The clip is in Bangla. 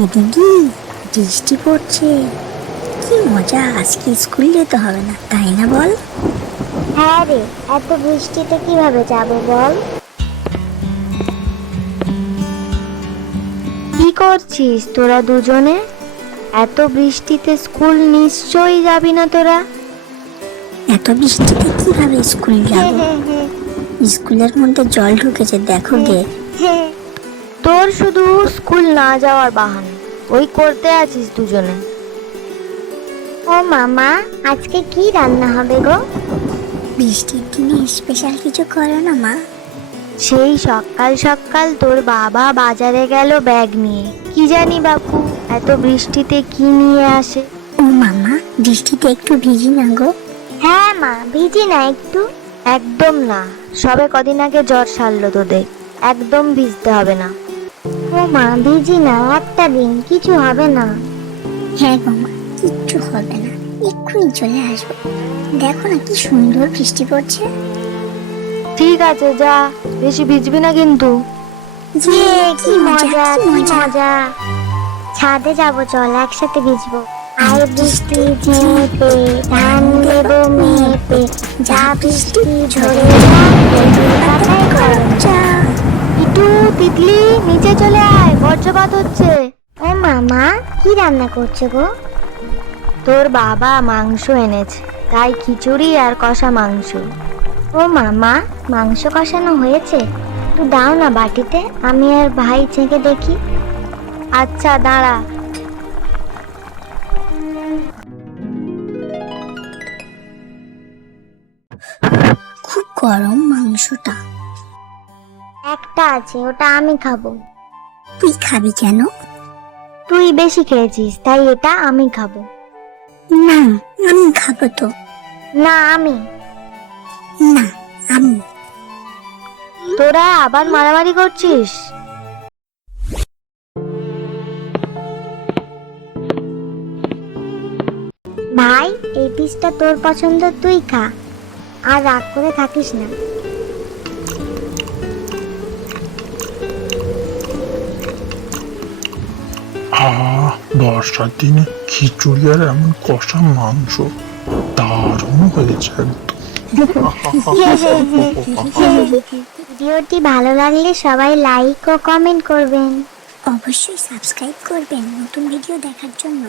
এ দিদি, বৃষ্টি পড়ছে, কি মজা! আজকে স্কুল যেতে হবে না, তাই না বল? হ্যাঁ রে, এত বৃষ্টিতে কিভাবে যাব বল? কি করছিস তোরা দুজনে? এত বৃষ্টিতে স্কুল নিশ্চয়ই যাবি না তোরা। এত বৃষ্টিতে কিভাবে স্কুল যাব? স্কুলের মধ্যে জল ঢুকেছে, দেখো গে। তোর শুধু স্কুল না যাওয়ার বাহানা, ওই করতে আছিস দুজনে। ও মামা, আজকে কি রান্না হবে গো? বৃষ্টির দিনে স্পেশাল কিছু করো না মা? সেই সকাল সকাল তোর বাবা বাজারে গেল ব্যাগ নিয়ে, কি জানি বাপু এত বৃষ্টিতে কি নিয়ে আসে। ও মামা, বৃষ্টিতে একটু ভিজি না গো? হ্যাঁ মা, ভিজি না একটু? একদম না, সবে কদিন আগে জ্বর সারলো তোদের, একদম ভিজতে হবে না। ও মা, ভিজি না, একটা দিন কিছু হবে না। হ্যাঁ গো মা, কিচ্ছু হবে না, এক্ষুনি চলে আসবো। দেখো না কি সুন্দর বৃষ্টি পড়ছে। ঠিক আছে যা, বেশি ভিজবি না কিন্তু। কি মজা, কি মজা! ছাদে যাব, চল একসাথে ভিজবো। আয় বৃষ্টি ঝেঁপে, ধান দেবো মেপে, যা বৃষ্টি ঝরে যা। ইটু, তিতলি, নিচে চলে আয়, বজ্রপাত হচ্ছে। ও মামা, কি রান্না করছে গো? তোর বাবা মাংস এনেছে, তাই খিচুড়ি আর কষা মাংস। ও মামা, মাংস কষানো হয়েছে? তুই দাও না বাটিতে, আমি আর ভাই ছেঁকে দেখি। আচ্ছা দাঁড়া। খুব গরম মাংসটা। একটা আছে, ওটা আমি খাবো। তুই খাবি কেন? তুই বেশি খেয়েছিস, তাই এটা আমি খাবো। না, আমি খাবো তো। না আমি। না, আমি। তোরা আবার মারামারি করছিস? ভাই, এই পিসটা তোর পছন্দ, তুই খা, আর রাগ করে থাকিস না। বর্ষার দিনে খিচুড়ি আর এমন কষা মাংস দারুণ হয়েছে ভিডিওটি ভালো লাগলে সবাই লাইক ও কমেন্ট করবেন। অবশ্যই সাবস্ক্রাইব করবেন নতুন ভিডিও দেখার জন্য।